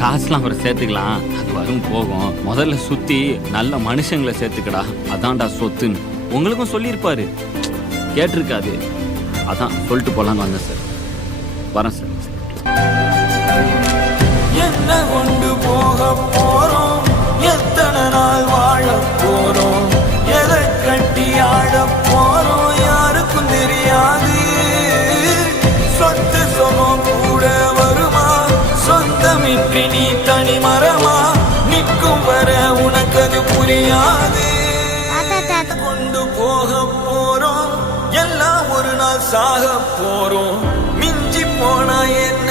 காசுலாம் அப்புறம் சேர்த்துக்கலாம், அது வரும் போகும். முதல்ல சுத்தி நல்ல மனுஷங்களை சேர்த்துக்கடா, அதான்டா சொத்துன்னு உங்களுக்கும் சொல்லியிருப்பாரு, கேட்டிருக்காது. அதான் சொல்லிட்டு போலான்னு வந்தேன் சார். வரேன் சார். என்ன கொண்டு போக போறோம், எத்தனை நாள் வாழ போறோம், எதை கட்டி ஆட போறோம் யாருக்கும் தெரியாது. சொத்து சுகம் கூட வருமா, சொந்தமின்றி நீ தனி மரமா, நிற்கும் வர உனக்கு அது புரியாது. கொண்டு போக போறோம், எல்லாம் ஒரு நாள் சாக போறோம், மிஞ்சி போனா என்ன